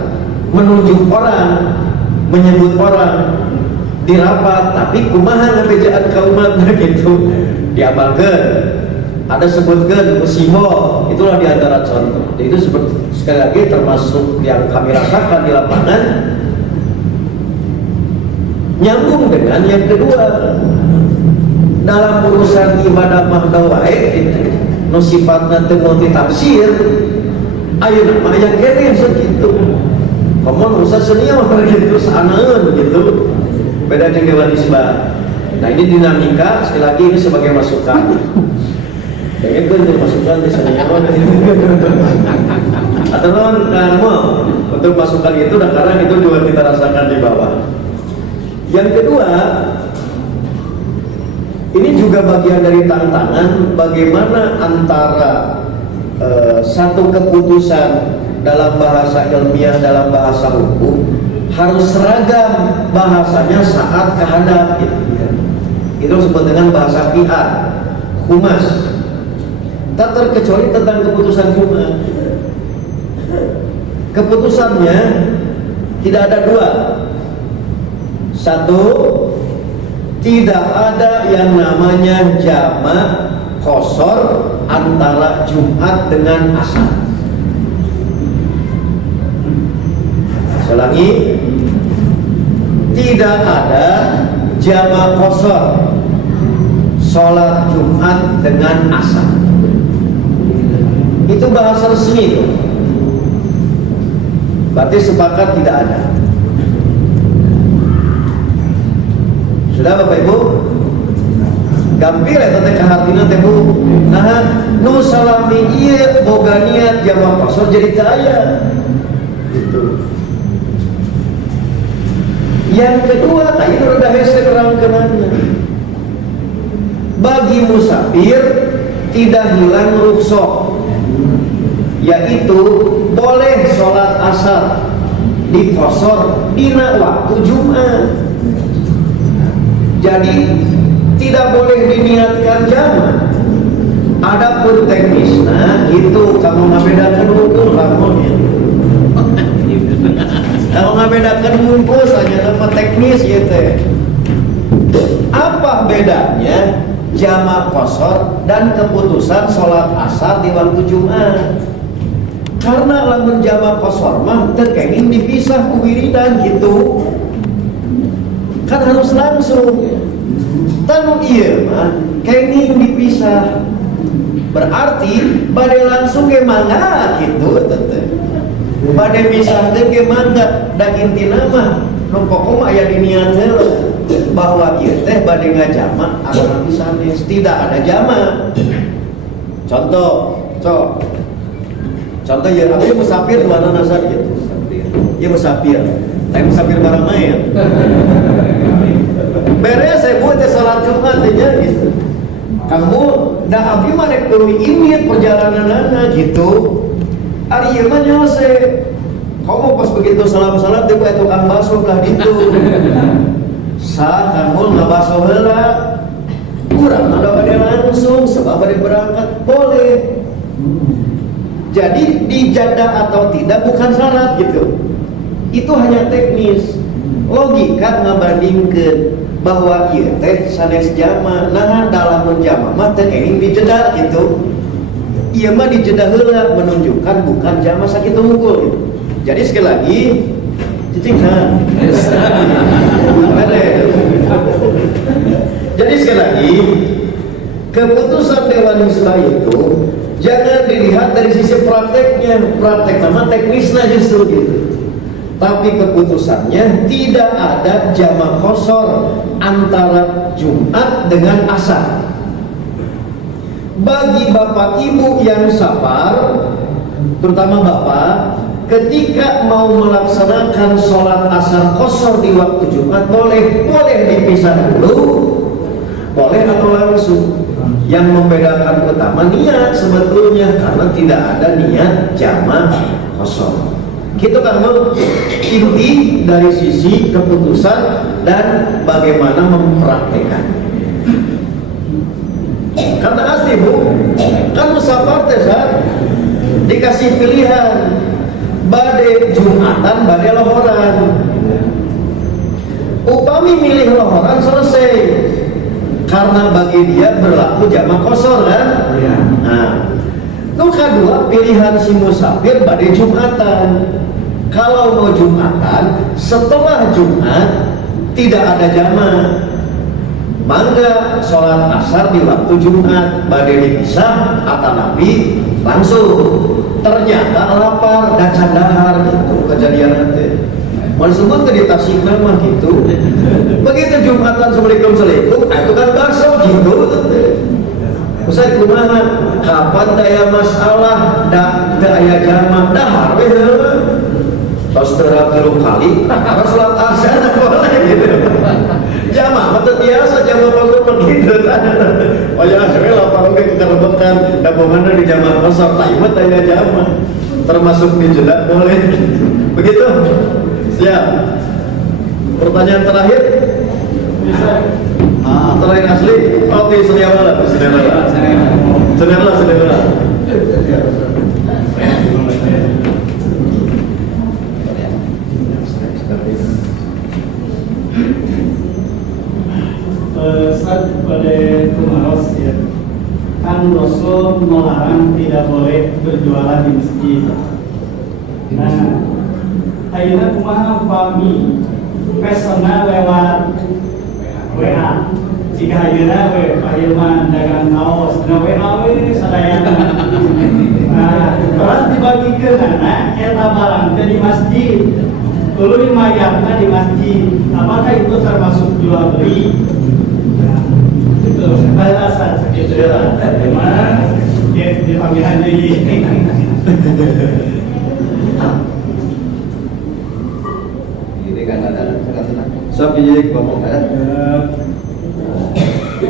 menunjuk orang, menyebut orang di rapat, tapi kumaha ngabejaan kaumat gitu diabalkan, ada sebutkan musimo, itulah diantara contoh. Jadi itu sekali lagi termasuk yang kami rasakan di lapangan. Nyambung dengan yang kedua, dalam urusan ibadah mahdawae itu no sifatna teu multi tafsir, ayeuna mah yang kene segitu. Komo urusan senior gitu sanaeun gitu. Beda dengan Dewan Misbah. Nah ini dinamika, sekali lagi ini sebagai masukan. Pengen pun jadi masukan di senior. Atau kamu untuk masukan itu, dan karena itu juga kita rasakan di bawah. Yang kedua, Ini juga bagian dari tantangan bagaimana antara satu keputusan dalam bahasa ilmiah, dalam bahasa hukum harus seragam bahasanya saat kehadap gitu. Itu disebut dengan bahasa PR, humas. Tak terkecuali tentang keputusan humas. Keputusannya tidak ada dua. Satu, tidak ada yang namanya jamak qashar antara Jumat dengan Asar. Selangi, tidak ada jamak qashar sholat Jumat dengan Asar. Itu bahasa resmi itu. Berarti sepakat tidak ada. Sudah Bapak Ibu? Gampil ya tete kahartina teh Bu. Nah, nu salami ieu boga niat jamak qashar jadi teu aya. Gitu. Yang kedua, tadi udah hese terangkeunanna. Bagi musafir tidak hilang rukhsah, yaitu boleh sholat asar di qashar dina waktu Jumat. Jadi tidak boleh diniatkan jamak. Adapun teknisnya itu kamu ngabedakan ukur kamu. Kalau ngabedakan bungkus aja nama teknis gitu. Apa bedanya jamak qashar dan keputusan sholat asar di waktu Jumat? Karena lamun jamak qashar mah tekenging dipisah ku wiridan gitu. Kan harus langsung. Tanu ieu mah kenging dipisah. Berarti bade langsung ge mangga gitu teh. Bade pisah teh ge mangga da intina mah nu pokok aya diniat heula bahwa ieu teh bade ngajamak anu pisanes tidak ada jamak. Contoh, contoh ya abi musafir duana nasar gitu. Ieu musafir. Tapi musafir barang main. Beres saya buat salat Jumat aja gitu. Kamu da abdi mah rek tuluy imit perjalananana gitu. Ari ieu mah nyose. Kamu pas begitu salam-salam teh bae tukang baso lah gitu. Sa kamu ngabaso heula. Urang mah da bade langsung sebab bade berangkat boleh. Jadi dijada atau tidak bukan syarat gitu. Itu hanya teknis. Logika ngabandingkeun bahwa ieu teh sanes jamak, nah dalam jamak mah teh kenging dijeda gitu. Ieu mah dijeda heula menunjukkan bukan jamak sakitu unggul gitu. Jadi sekali lagi cicing kan. Jadi sekali lagi keputusan Dewan Islah itu jangan dilihat dari sisi prakteknya, praktek sama teknisnya justru gitu. Tapi keputusannya tidak ada jamak qashar antara Jumat dengan Asar. Bagi bapak ibu yang sabar, terutama bapak, ketika mau melaksanakan sholat asar qashar di waktu Jumat boleh dipisah dulu, boleh atau langsung. Yang membedakan utama niat sebetulnya karena tidak ada niat jamak qashar. Gitu kan inti dari sisi keputusan dan bagaimana mempraktekkan. Karena asli Bu, kan musafir teh dikasih pilihan bade Jumatan, bade lohoran. Upami milih lohoran selesai, karena bagi dia berlaku jamak qashar kan. Nah, nu kedua pilihan si musafir bade Jumatan. Kalau mau Jumatan, setelah Jumat tidak ada jamak, mangga sholat asar di waktu Jumat bade dipisah atau nabi langsung. Ternyata lapar dan candahar gitu kejadian nanti. Mau disebut ke di Tasikmalaya gitu. Begitu Jumatan Assalamualaikum itu kan bakso gitu. Usai kumaha kapan daya masalah daya jamak dahar we heula. Tos terang kali harus sholat asar boleh gitu. Jamak mah biasa jamak waktu pergi gitu kan. Oh ya akhirnya lapar oke kekerbekan. Dan mana di zaman pasar taimat aja zaman. Termasuk di jedak boleh. Begitu. Siap. Pertanyaan terakhir. Terakhir asli. Oke, sedialah. Saat pada Kumaros ya, kan Rasul melarang tidak boleh berjualan di masjid. Nah, ayeuna kumaha upami pesona lewat WA. Jika ayeuna we pahilman dagang kaos, na WA we sadaya. Nah, terus dibagikeun eta barang teh di masjid. Tuluy mayarna di masjid. Apakah itu termasuk jual beli? Balasan segitu ya, memang di panggilan jadi. Ini kan ada Siapa jadi ngomong kan?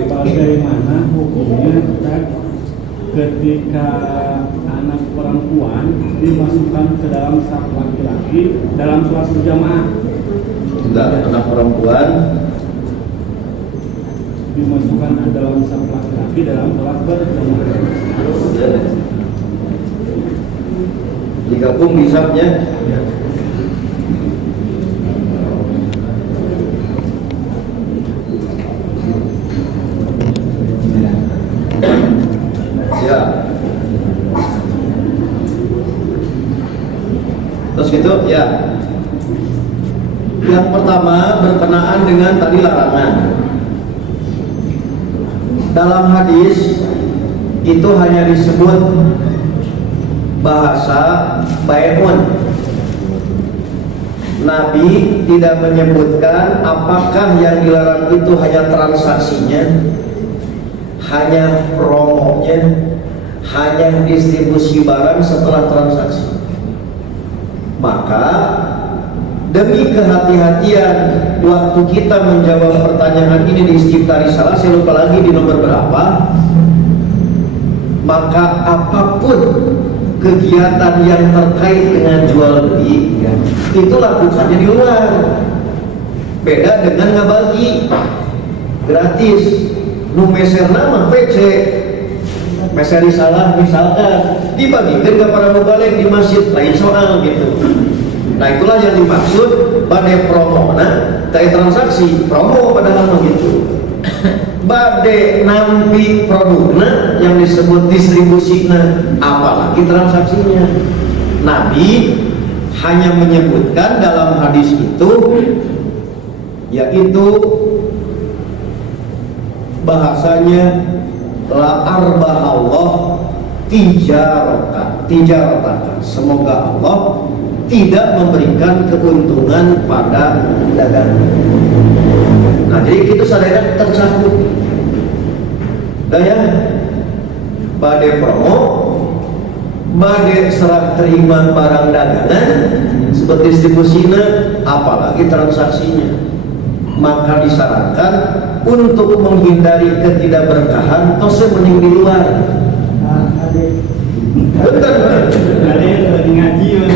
Bagaimana hukumnya ketika anak perempuan dimasukkan ke dalam saf laki-laki dalam sholat berjamaah? Tidak, anak perempuan Dimasukkan ke dalam saf laki-laki dalam sholat berjamaah. digabung di sapnya. Ya. Terus gitu ya. Yang pertama berkenaan dengan tadi larangan. Dalam hadis itu hanya disebut bahasa bai'un. Nabi tidak menyebutkan apakah yang dilarang itu hanya transaksinya, hanya promonya, hanya distribusi barang setelah transaksi. Maka demi kehati-hatian waktu kita menjawab pertanyaan ini di Istiftah Risalah, saya lupa lagi di nomor berapa, maka apapun kegiatan yang terkait dengan jual beli itu lakukannya di luar. Beda dengan ngabagi gratis. Nu meserna mah PC meser Risalah misalkan dibagikan ke para mubalik di masjid, lain soal gitu. Nah itulah yang dimaksud badai promo. Nah kayak transaksi promo padahal begitu. Badai nampi produknya yang disebut distribusinya, apalagi transaksinya. Nabi hanya menyebutkan dalam hadis itu yaitu bahasanya la arbahallah tijaratan, semoga Allah tidak memberikan keuntungan pada dagang. Nah jadi itu sadaya tercakup daya badai promo, badai serah terima barang dagangan seperti distribusinya, apalagi transaksinya. Maka disarankan untuk menghindari ketidakberkahan tos mending di luar. Betul.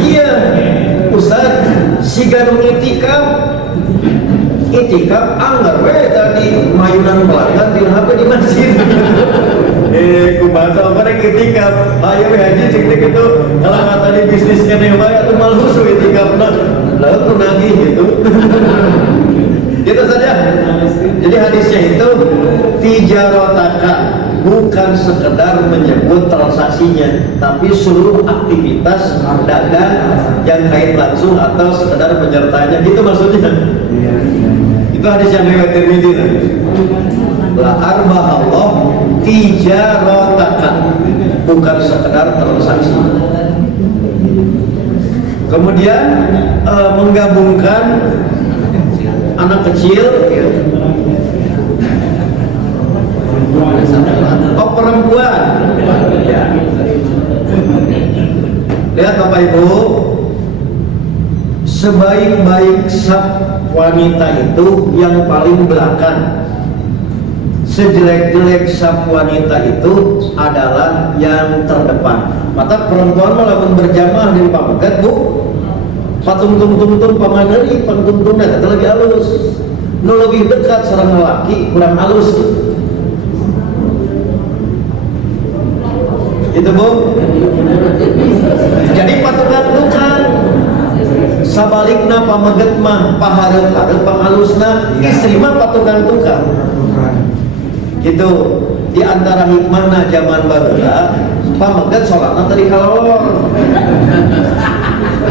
Iya, Ustaz, si ganu itikaf anggar we tadi mayunan pelanggan di HP di masjid. Kumaha bareng itikaf, ayo we haji cek itu kalau kata di bisnisnya yang baik atau malhus itikafna. Lalu tuh nagih gitu. Gitu saja. Jadi hadisnya itu tijarotaka, bukan sekedar menyebut transaksinya, tapi seluruh aktivitas dagang yang kait langsung atau sekedar penyertanya. Gitu maksudnya. Itu hadis yang riwayat Tirmidzi. La arbahallah tijarotaka, bukan sekedar transaksi. Kemudian menggabungkan anak kecil, perempuan. Ya. Lihat Bapak Ibu, sebaik-baik saf wanita itu yang paling belakang. sejelek-jelek sang wanita itu adalah yang terdepan. Mata perempuan malah berjamaah di pamegat bu, patung tung pamaneri pantungtungnya itu lebih halus, nu lebih dekat sareng lelaki kurang halus. Itu bu. Jadi patungan tukang sabalikna pameget mah pahareup-hareup panghalusna, istri mah patungan tukang. Gitu. Di antara hikmahna zaman baheula pameget salatna teu dikalolor.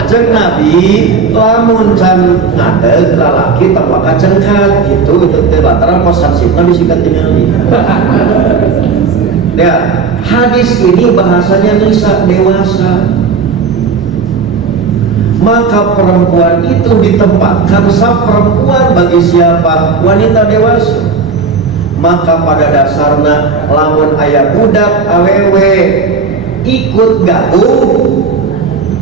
Jeung Nabi lamun can ngadeg lalaki tempaka cengkat gitu teh lantaran posasifna bisikan tingali. Ya, hadis ini bahasanya nisa dewasa. Maka perempuan itu ditempatkan perempuan bagi siapa? Wanita dewasa. Maka pada dasarnya lamun aya budak awewe ikut gabung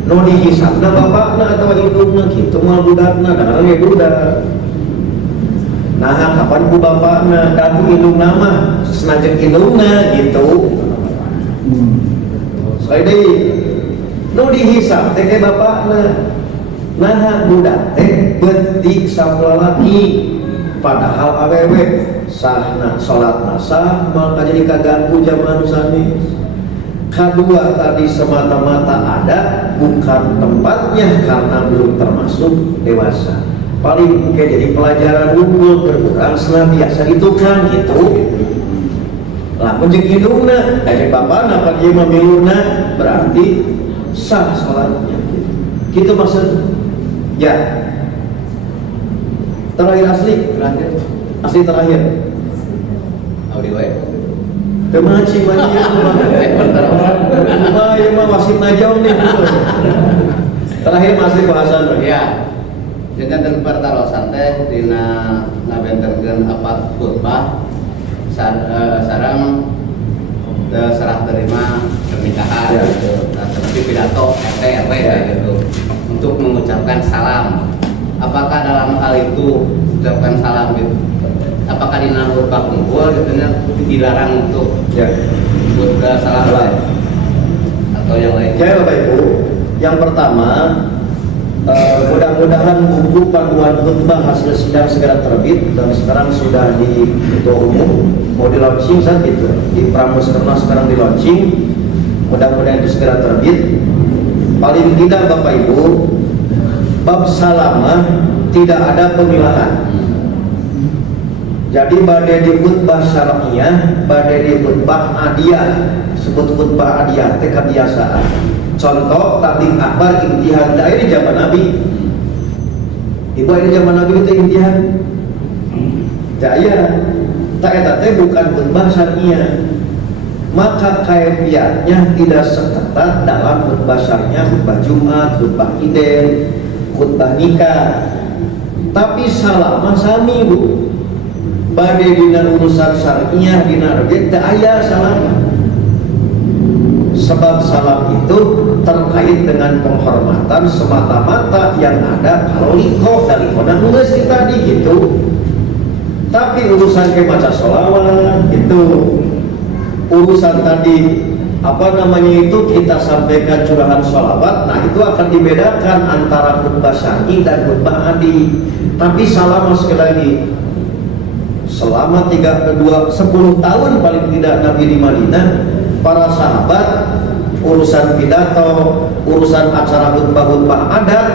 nu dihisabna bapakna atawa indungna kitu mah budakna dangarna budak. Nah, kapan ku bapakna dan indungna mah senajan indungna gitu. Sekali deui nu dihisab teh ke bapakna. Nah, budak teh beutik sapulalaki padahal awewe sahna salatna sah maka jadi kaganggu zaman sanes. Kedua tadi semata-mata ada bukan tempatnya karena belum termasuk dewasa. Paling mungkin jadi pelajaran unggul berkurang senantiasa itu kan gitu. Lah menjeng hidungna dari bapakna apa dia memiluna berarti sah salatnya. Gitu maksud. Ya. Terakhir asli terakhir. Audi wae. Kemaci mah ya mah wasit najong nih. Terakhir masih bahasan. Ya. Dengan pertarosan teh dina ngabenterkeun apa khutbah sareng serah terima pernikahan ya. Gitu. Nah, seperti pidato RT RW gitu untuk mengucapkan salam. Apakah dalam hal itu ucapkan salam gitu? Apakah di khutbah kumpul gitu dilarang untuk khutbah salam atau yang lain? Ya Bapak Ibu, yang pertama mudah-mudahan buku panduan khutbah hasil sidang segera terbit dan sekarang sudah di ketua umum mau di launching saat itu di Pramuskerna sekarang di launching, mudah-mudahan itu segera terbit. Paling tidak Bapak Ibu, bab salamah tidak ada pemilahan. Jadi badai di khutbah syar'iyah, badai di khutbah adiyah, sebut khutbah adiyah teh kebiasaan. Contoh tabligh akbar imtihan dari zaman Nabi. Ibu ini zaman Nabi itu imtihan. Jaya, tak eta teh bukan khutbah syar'iyah. Maka kaifiatnya tidak seketat dalam khutbah syar'iyah, khutbah Jumat, khutbah Id, khutbah nikah. Tapi salamah sami Bu. Badai dina urusan syar'iyah dina rejek teu aya salam. Sebab salam itu terkait dengan penghormatan semata-mata yang ada kalau liko dari kona nulis tadi gitu. Tapi urusan ke maca sholawat itu urusan tadi apa namanya itu kita sampaikan curahan sholawat, nah itu akan dibedakan antara khutbah syar'i dan khutbah adi. Tapi salam sekali lagi selama 10 tahun paling tidak Nabi di Madinah, para sahabat urusan pidato, urusan acara khutbah adat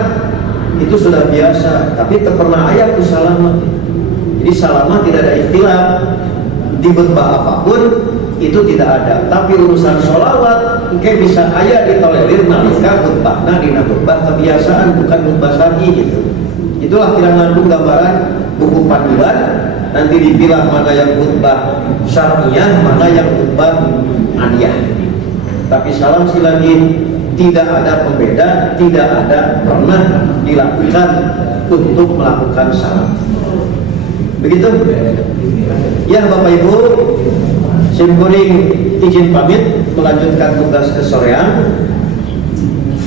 itu sudah biasa, tapi tak pernah ayat itu salamah. Jadi salamah tidak ada ikhtilaf di khutbah apapun itu tidak ada. Tapi urusan sholawat kayak bisa ayat ditolerir nalika khutbahna dina khutbah kebiasaan bukan khutbah syar'i gitu. Itulah kira-kira gambaran buku panduan. Nanti dipilah mana yang khutbah syar'iyah, mana yang khutbah adiyah. Tapi salam sekali lagi tidak ada pembeda, tidak ada pernah dilakukan untuk melakukan salam. Begitu? Ya Bapak Ibu, simkuring izin pamit melanjutkan tugas kesorean.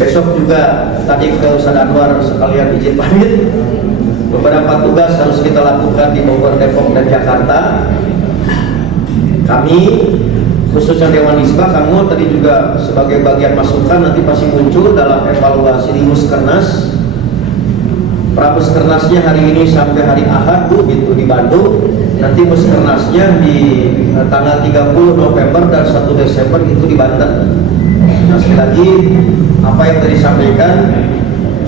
Besok juga tadi ke Ustaz Anwar sekalian izin pamit. Beberapa tugas harus kita lakukan di Bogor, Depok, dan Jakarta. Kami khususnya Dewan Hizbah, kamu tadi juga sebagai bagian masukan nanti pasti muncul dalam evaluasi di Muskernas. Pramuskernasnya hari ini sampai hari Ahad Bu, gitu di Bandung. Nanti Muskernasnya di tanggal 30 November dan 1 Desember itu di Banten. Nah, sekali lagi apa yang tadi disampaikan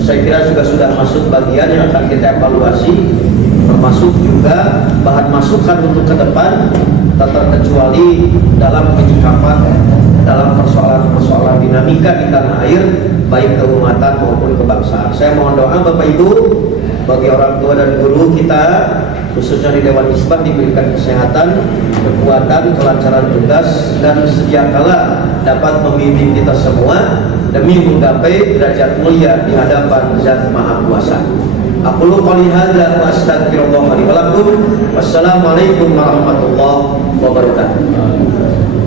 saya kira juga sudah masuk bagian yang akan kita evaluasi, termasuk juga bahan masukan untuk ke depan, tak terkecuali dalam penyikapan dalam persoalan-persoalan dinamika di tanah air, baik keumatan maupun kebangsaan. Saya mohon doa Bapak Ibu bagi orang tua dan guru kita, khususnya di Dewan Hizbah, diberikan kesehatan, kekuatan, kelancaran tugas, dan sedia kala dapat membimbing kita semua demi menggapai derajat mulia di hadapan Zat Maha Kuasa. Aqulu qouli hadza wa astaghfirullah li wa lakum. Wassalamualaikum warahmatullahi wabarakatuh.